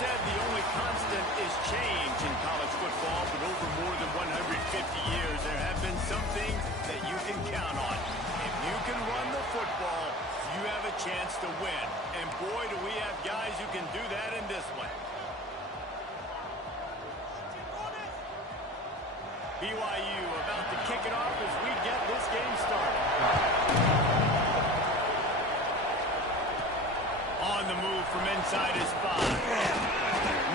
said the only constant is change in college football, but over more than 150 years, there have been some things that you can count on. If you can run the football, you have a chance to win. And boy, do we have guys who can do that in this one. BYU about to kick it off as we get this game started. On the move from inside his 5.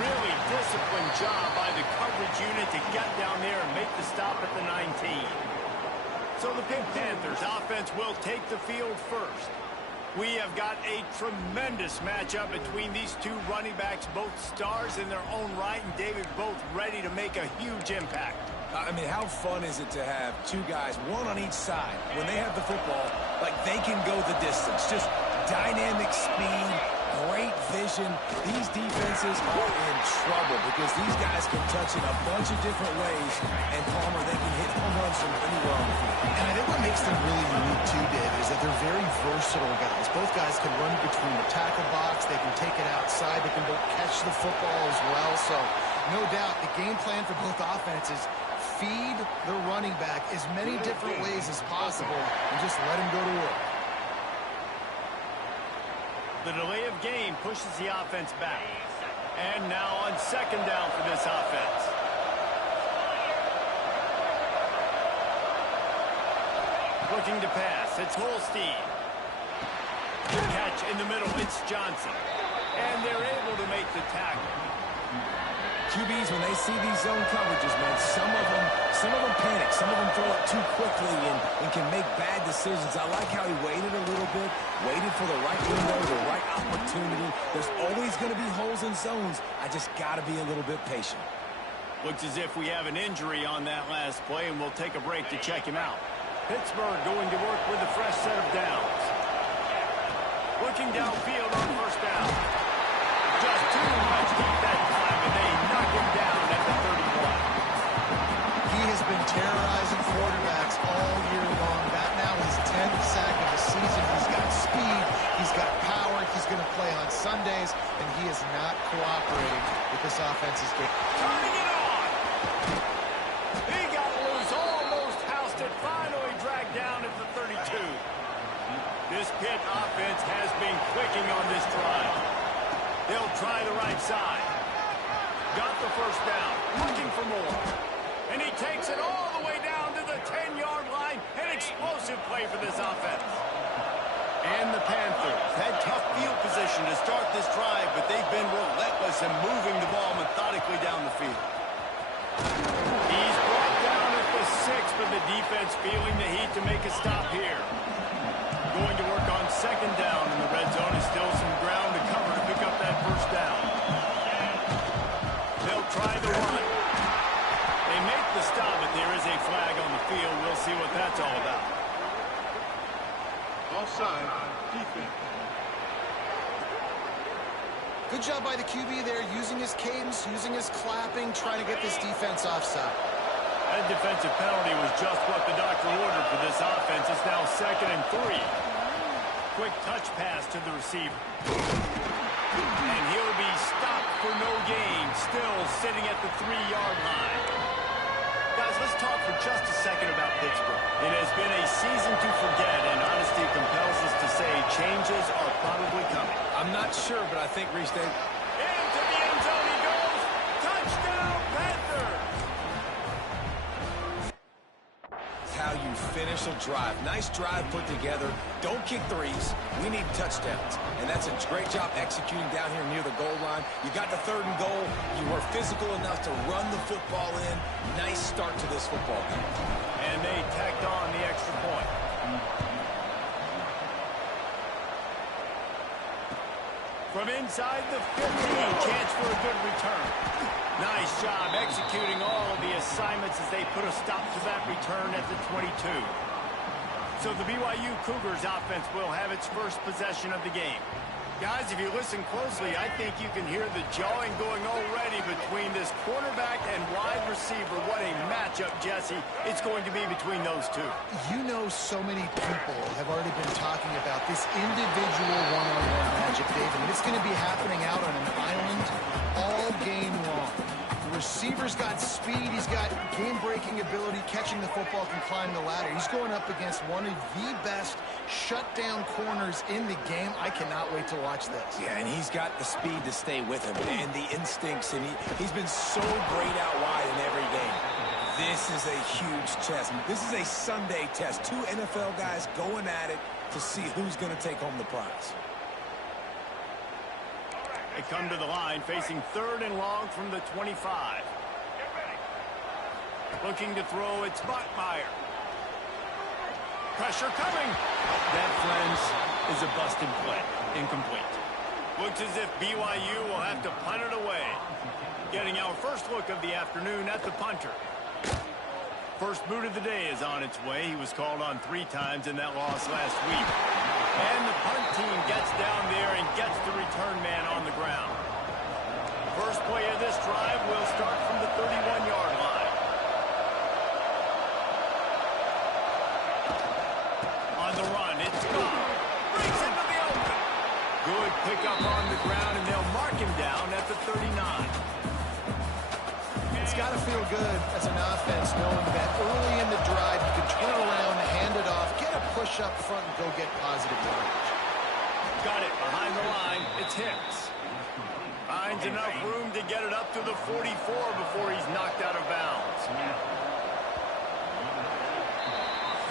Really disciplined job by the coverage unit to get down there and make the stop at the 19. So the Pink Panthers offense will take the field first. We have got a tremendous matchup between these two running backs, both stars in their own right, and David, both ready to make a huge impact. I mean, how fun is it to have two guys, one on each side, when they have the football, like they can go the distance. Just dynamic speed, great vision. These defenses are in trouble because these guys can touch in a bunch of different ways, and Palmer, they can hit home runs from anywhere on the field. And I think what makes them really unique too, David, is that they're very versatile guys. Both guys can run between the tackle box. They can take it outside. They can both catch the football as well. So no doubt the game plan for both offenses, feed the running back as many different ways as possible and just let him go to work. The delay of game pushes the offense back. And now on second down for this offense. Looking to pass. It's Holstein. Good catch in the middle. It's Johnson. And they're able to make the tackle. QBs, when they see these zone coverages, man, some of them panic. Some of them throw it too quickly and can make bad decisions. I like how he waited a little bit, waited for the right window, the right opportunity. There's always going to be holes in zones. I just got to be a little bit patient. Looks as if we have an injury on that last play, and we'll take a break to check him out. Pittsburgh going to work with a fresh set of downs. Looking downfield on first down. Just too much heat that time, and they knock him down at the 31. He has been terrorizing quarterbacks all year long. That now his 10th sack of the season. He's got speed. He's got power. He's going to play on Sundays, and he is not cooperating with this offense's game. Turning it on! He got loose, almost housed it, finally dragged down at the 32. This Pitt offense has been clicking on this drive. They'll try the right side. Got the first down, looking for more. And he takes it all the way down to the 10-yard line. An explosive play for this offense. And the Panthers had tough field position to start this drive, but they've been relentless in moving the ball methodically down the field. He's brought down at the 6, but the defense feeling the heat to make a stop here. Going to work on second down in the red zone. Is still some ground to cover to pick up that first down. They'll try the run. They make the stop, but there is a flag on the field. We'll see what that's all about. Offside, defense. Good job by the QB there, using his cadence, using his clapping, trying to get this defense offside. That defensive penalty was just what the doctor ordered for this offense. It's now 2nd and 3. Quick touch pass to the receiver. And he'll be stopped for no gain, still sitting at the 3-yard line. Guys, let's talk for just a second about Pittsburgh. It has been a season to forget, and honesty compels us to say changes are probably coming. I'm not sure, but I think Reese, Dave. Into the end zone he goes. Touchdown, Panthers! How you finish a drive. Nice drive put together. Don't kick threes. We need touchdowns. And that's a great job executing down here near the goal line. You got the 3rd and goal. You were physical enough to run the football in. Nice start to this football game. And they tacked on the extra point. From inside the 15, chance for a good return. Nice job executing all of the assignments as they put a stop to that return at the 22. So the BYU Cougars offense will have its first possession of the game. Guys, if you listen closely, I think you can hear the jawing going already between this quarterback and wide receiver. What a matchup, Jesse, it's going to be between those two. You know, so many people have already been talking about this individual one-on-one magic, David, and it's going to be happening out on an island receiver's got speed. He's got game-breaking ability. Catching the football, can climb the ladder. He's going up against one of the best shutdown corners in the game. I cannot wait to watch this. Yeah, and he's got the speed to stay with him and the instincts, and he's been so great out wide in every game. This is a huge test. This is a Sunday test. Two NFL guys going at it to see who's going to take home the prize. They come to the line facing 3rd and long from the 25. Looking to throw, it's Botmeyer. Pressure coming. That, friends, is a busted play. Incomplete. Looks as if BYU will have to punt it away. Getting our first look of the afternoon at the punter. First boot of the day is on its way. He was called on 3 times in that loss last week. And the punt team gets down there and gets the return man on the ground. First play of this drive will start from the 31-yard line. On the run, it's gone. Breaks into the open. Good pickup on the ground, and they'll mark him down at the 39. It's got to feel good as an offense knowing that early in the drive you can turn around, hand it off, get a push up front, and go get positive yardage. Got it behind the line. It's Hicks. Finds enough room to get it up to the 44 before he's knocked out of bounds.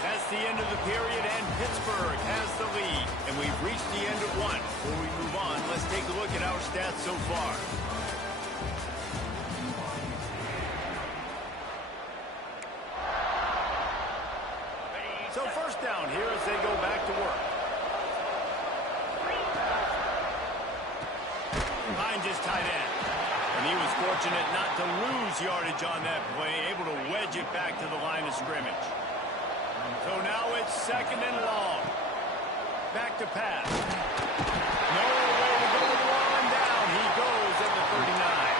That's the end of the period, and Pittsburgh has the lead. And we've reached the end of one. Before we move on, let's take a look at our stats so far. So first down here as they go back to work. Finds his tight end. And he was fortunate not to lose yardage on that play, able to wedge it back to the line of scrimmage. So now it's 2nd and long. Back to pass. No way to go with one down. He goes at the 39.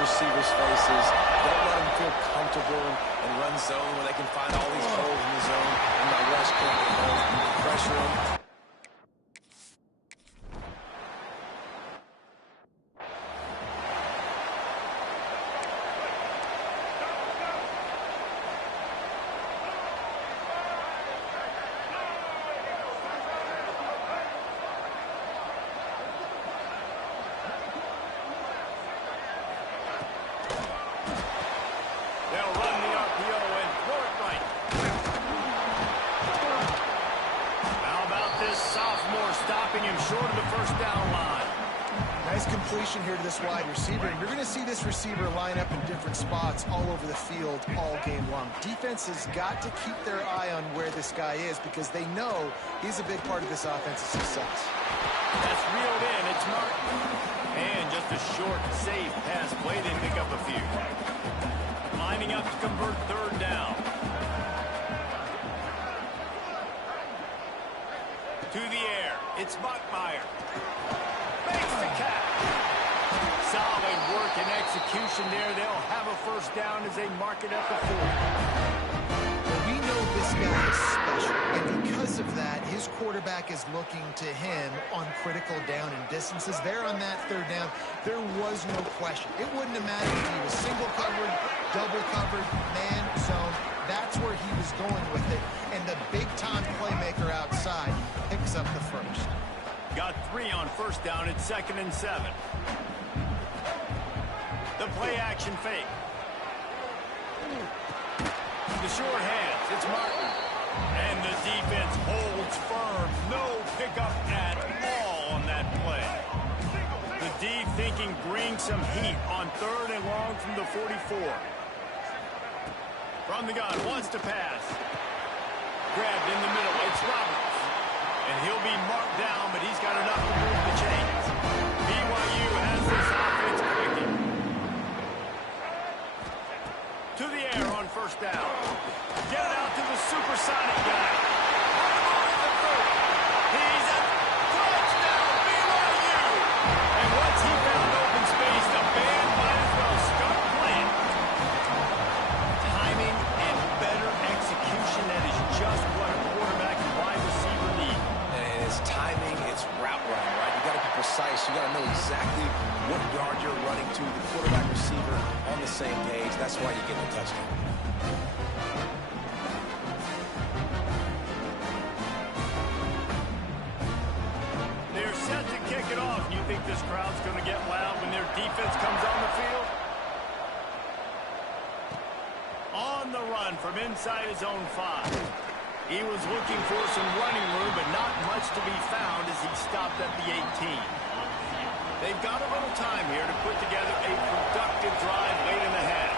Receivers' faces. Don't let them feel comfortable and run zone where they can find all these holes in the zone and my rush can't get home. Pressure them. They'll run the RPO and throw it right. How about this sophomore stopping him short of the first down line? Nice completion here to this wide receiver. And you're going to see this receiver line up in different spots all over the field all game long. Defense has got to keep their eye on where this guy is because they know he's a big part of this offense's success. That's reeled in. It's Martin. And just a short, safe pass play. They pick up a few. Lining up to convert 3rd down. To the air. It's Botmeyer. Makes the catch. Solid work and execution there. They'll have a first down as they mark it at the 40. We know this guy is special, and because of that, his quarterback is looking to him on critical down and distances. There on that 3rd down, there was no question. It wouldn't have mattered if he was single covered, double covered, man, zone. That's where he was going with it, and the big-time playmaker outside picks up the first. Got 3 on first down. It's 2nd and 7. The play-action fake. The short hands, it's Martin. And the defense holds firm. No pickup at all on that play. The D thinking bring some heat on 3rd and long from the 44. From the gun, wants to pass. Grabbed in the middle, it's Roberts. And he'll be marked down, but he's got enough to move the chains. BYU has this offense clicking. To the air on first down. Get it out to the supersonic guy. He's a touchdown, BYU. And once he found open space, the band might as well start playing. You got to know exactly what yard you're running to, the quarterback receiver on the same page. That's why you get the touchdown. They're set to kick it off. You think this crowd's going to get loud when their defense comes on the field? On the run from inside his own 5. He was looking for some running room, but not much to be found as he stopped at the 18. They've got a little time here to put together a productive drive late in the half.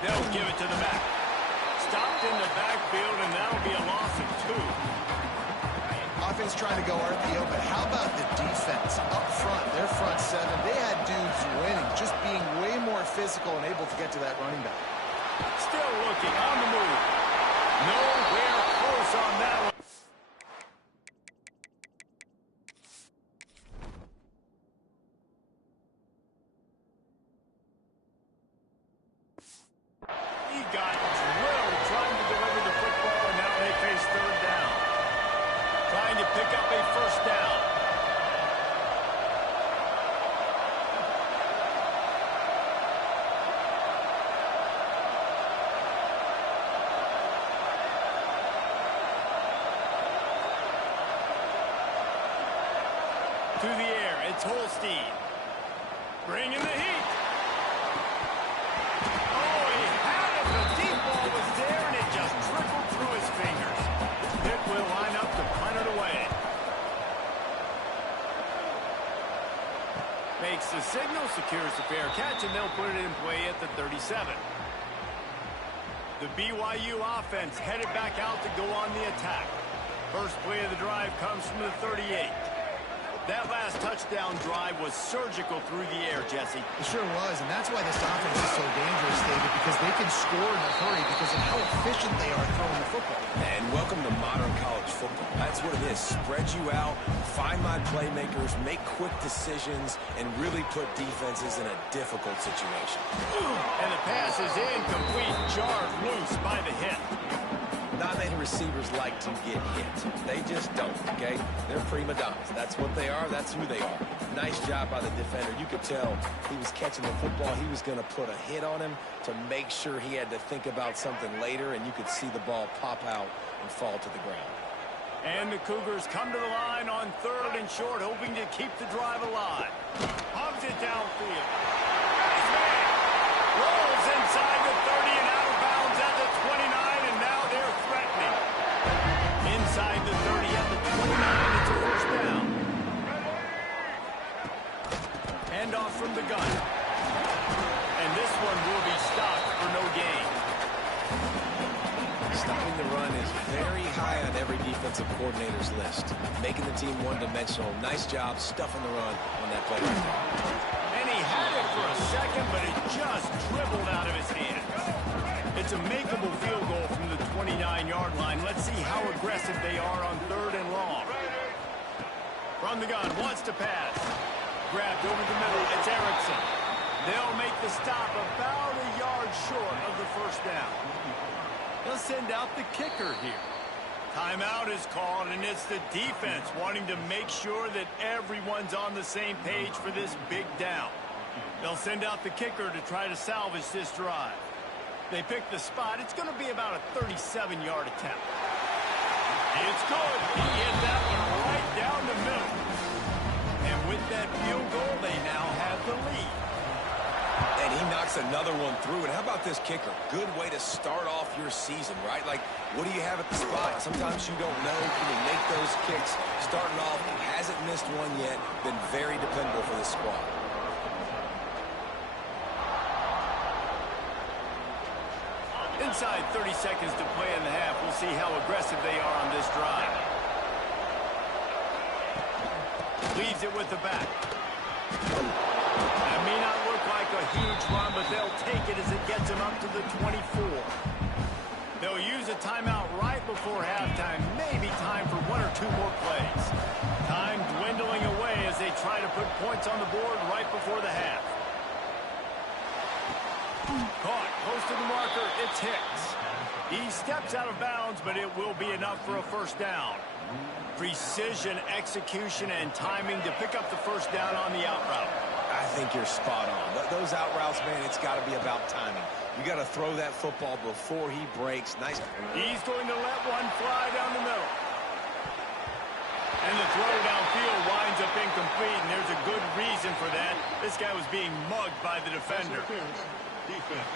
They'll give it to the back. Stopped in the backfield, and that'll be a loss of 2. Offense trying to go RPO, but how about the defense up front? Their front 7, they had dudes winning, just being way more physical and able to get to that running back. Still looking on the move. Nowhere close on that one. He got drilled trying to deliver the football, and now they face 3rd down. Trying to pick up a 1st down. To the air, it's Holstein. Bringing the heat. Oh, he had it. The deep ball was there, and it just trickled through his fingers. It will line up to punt it away. Makes the signal, secures the fair catch, and they'll put it in play at the 37. The BYU offense headed back out to go on the attack. First play of the drive comes from the 38. That last touchdown drive was surgical through the air, Jesse. It sure was, and that's why this offense is so dangerous, David, because they can score in a hurry because of how efficient they are throwing the football. And welcome to modern college football. That's what it is. Spread you out, find my playmakers, make quick decisions, and really put defenses in a difficult situation. And the pass is incomplete, jarred loose by the hit. Not many receivers like to get hit. They just don't, okay? They're prima donnas. That's what they are. That's who they are. Nice job by the defender. You could tell he was catching the football. He was going to put a hit on him to make sure he had to think about something later, and you could see the ball pop out and fall to the ground. And the Cougars come to the line on 3rd and short, hoping to keep the drive alive. Hogs it downfield. Nice man. Rolls inside the 30 and out of bounds at the 29. Inside the 30 at the 29, it's a 1st down. Hand off from the gun. And this one will be stopped for no gain. Stopping the run is very high on every defensive coordinator's list. Making the team one-dimensional. Nice job stuffing the run on that play. And he had it for a second, but it just dribbled out of his hands. It's a makeable field goal from the 29-yard line. Let's see how aggressive they are on 3rd and long. From the gun, wants to pass. Grabbed over the middle, it's Erickson. They'll make the stop about a yard short of the 1st down. They'll send out the kicker here. Timeout is called, and it's the defense wanting to make sure that everyone's on the same page for this big down. They'll send out the kicker to try to salvage this drive. They pick the spot. It's going to be about a 37-yard attempt. It's good. He hit that one right down the middle. And with that field goal, they now have the lead. And he knocks another one through. And how about this kicker? Good way to start off your season, right? Like, what do you have at the spot? Sometimes you don't know. Can you make those kicks? Starting off, he hasn't missed one yet. Been very dependable for this squad. Inside 30 seconds to play in the half. We'll see how aggressive they are on this drive. Leaves it with the back. That may not look like a huge run, but they'll take it as it gets them up to the 24. They'll use a timeout right before halftime. Maybe time for 1 or 2 more plays. Time dwindling away as they try to put points on the board right before the half. Caught close to the marker. It's Hicks. He steps out of bounds, but it will be enough for a first down. Precision, execution, and timing to pick up the first down on the out route. I think you're spot on. Those out routes, man, it's got to be about timing. You got to throw that football before he breaks. Nice. He's going to let one fly down the middle. And the throw downfield winds up incomplete, and there's a good reason for that. This guy was being mugged by the defender. Defense.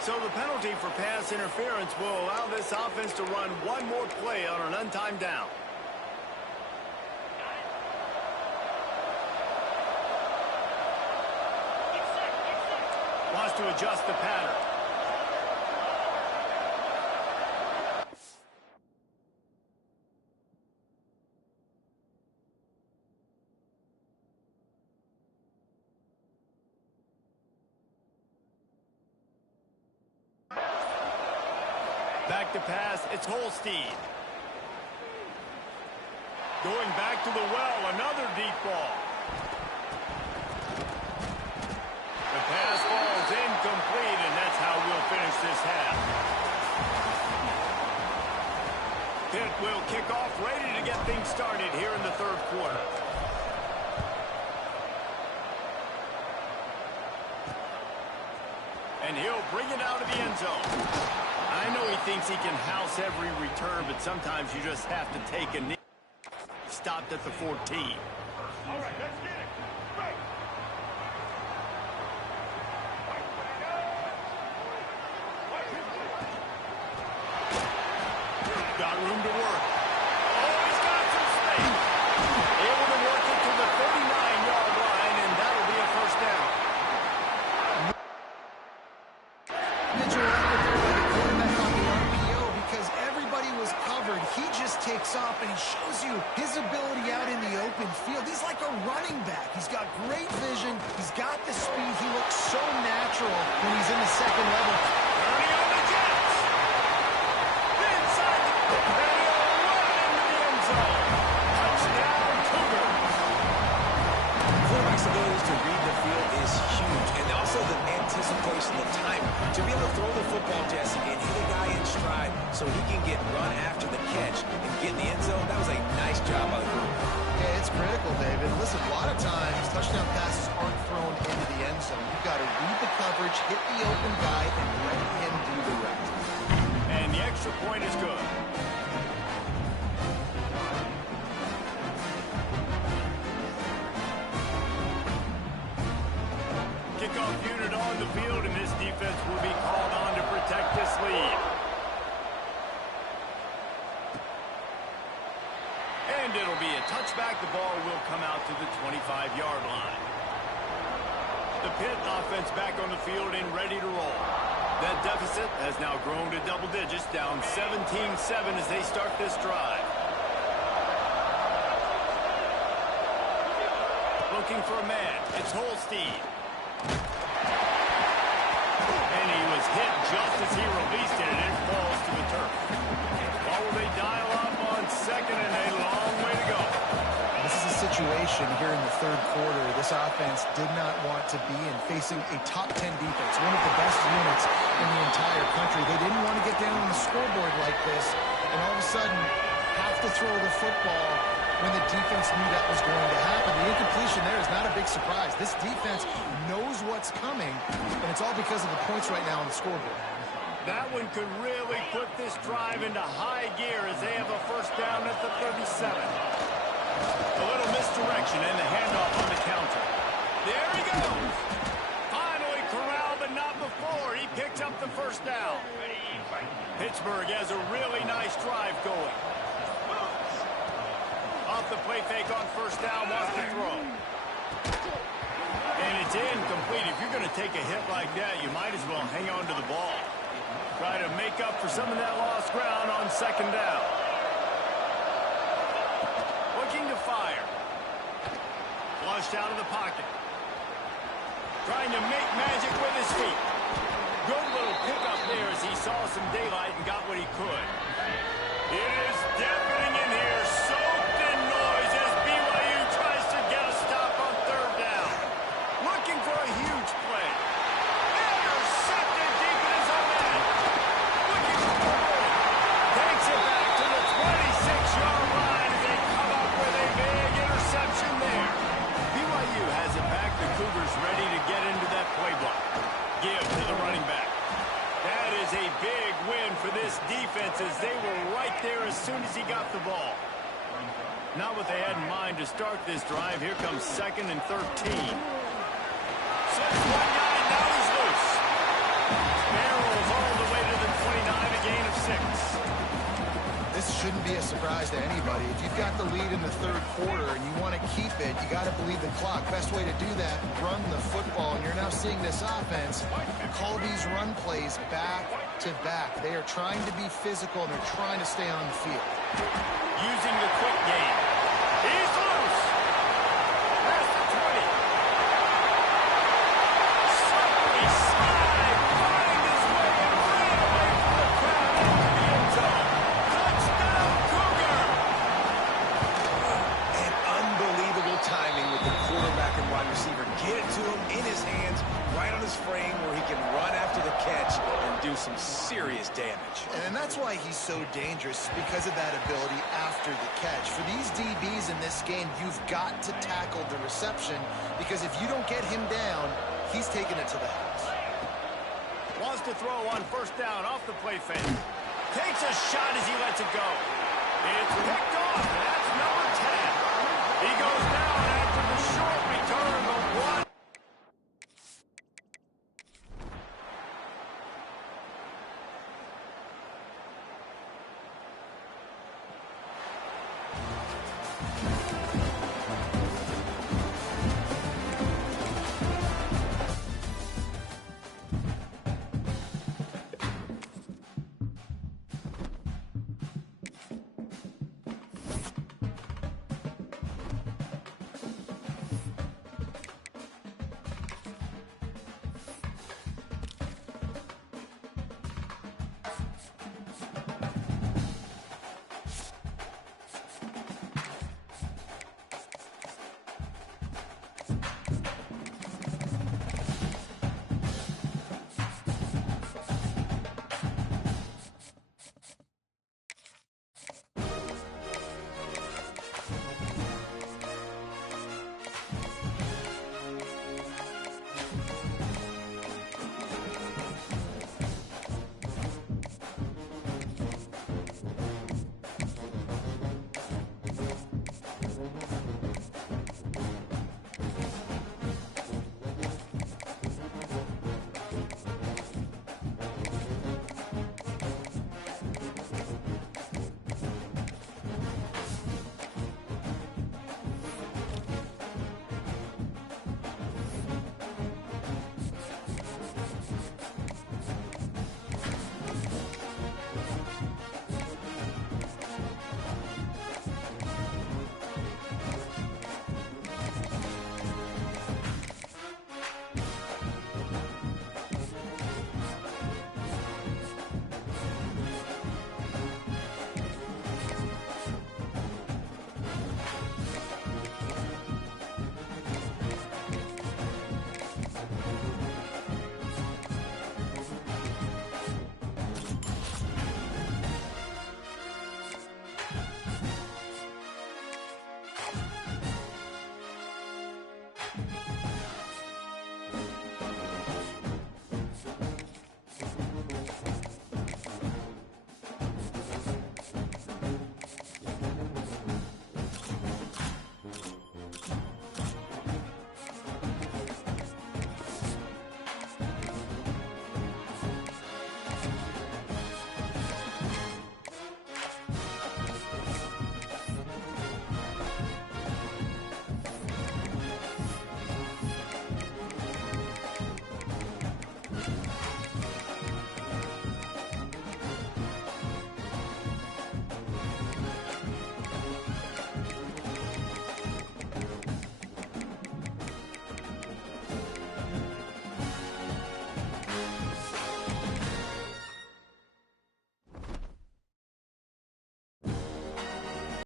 So the penalty for pass interference will allow this offense to run one more play on an untimed down. Wants to adjust the pattern. Back to pass, it's Holstein. Going back to the well, another deep ball. The pass falls incomplete, and that's how we'll finish this half. Pitt will kick off, ready to get things started here in the third quarter. And he'll bring it out of the end zone. I know he thinks he can house every return, but sometimes you just have to take a knee. Stopped at the 14. All right, let's get it. Right. Got room to work. Oh, he's got some space. Able to work it to the 39-yard line, and that'll be a first down. Mitchell Robert there by the quarterback on the RPO because everybody was covered. He just takes off, and he shows you his ability out in the open field. He's like a running back. He's got great vision. He's got the speed. He looks so natural when he's in the second level. Ernie on the Jets. Inside the and he'll run into the end zone. Touchdown, Cougars. Quarterback's ability to read the field is huge, and also the anticipation, the time to be able to throw the football, Jesse, and hit a guy in stride so he can get run after the catch and get in the end zone. That was a nice job by the group. Yeah, it's critical, David. Listen, a lot of times touchdown passes aren't thrown into the end zone. You've got to read the coverage, hit the open guy, and let him do the rest. And the extra point is good. Kickoff unit on the field, and this defense will be called on to protect this lead. And it'll be a touchback. The ball will come out to the 25-yard line. The Pitt offense back on the field and ready to roll. That deficit has now grown to double digits, down 17-7 as they start this drive. Looking for a man. It's Holstein. And he was hit just as he released it, and it falls to the turf. Well, will they dial up on second, and a long way to go. This is a situation here in the third quarter this offense did not want to be in, facing a top 10 defense, one of the best units in the entire country. They didn't want to get down on the scoreboard like this, and all of a sudden have to throw the football when the defense knew that was going to happen. The incompletion there is not a big surprise. This defense knows what's coming, and it's all because of the points right now on the scoreboard. That one could really put this drive into high gear as they have a first down at the 37. A little misdirection and the handoff on the counter. There he goes. Finally corralled, but not before. He picked up the first down. Pittsburgh has a really nice drive going. Off the play fake on first down, wants to throw. And it's incomplete. If you're going to take a hit like that, you might as well hang on to the ball. Try to make up for some of that lost ground on second down. Looking to fire. Flushed out of the pocket. Trying to make magic with his feet. Good little pickup there as he saw some daylight and got what he could. It is deafening in here. Soaked in noise as BYU tries to get a stop on third down. Looking for a huge play. Intercepted deep in his own win for this defense as they were right there as soon as he got the ball. Not what they had in mind to start this drive. Here comes 2nd and 13. Slips one guy, now he's loose. Barrels all the way to the 29, a gain of 6. This shouldn't be a surprise to anybody. If you've got the lead in the third quarter and you want to keep it, you got to believe the clock. Best way to do that, run the football. And you're now seeing this offense call these run plays back to back. They are trying to be physical and they're trying to stay on the field. Using the quick game. He's loose. Past the 20. Slippery slide. Find his way and ran away from the crowd into the end zone. Touchdown, Cougar. And unbelievable timing with the quarterback and wide receiver. Get it to him in his hands, right on his frame where he can run after the catch and do some serious damage. And that's why he's so dangerous, because of that ability after the catch. For these DBs in this game, you've got to tackle the reception, because if you don't get him down, he's taking it to the house. Wants to throw on 1st down off the play fake. Takes a shot as he lets it go. It's picked off, and that's number 10. He goes down after the short return, but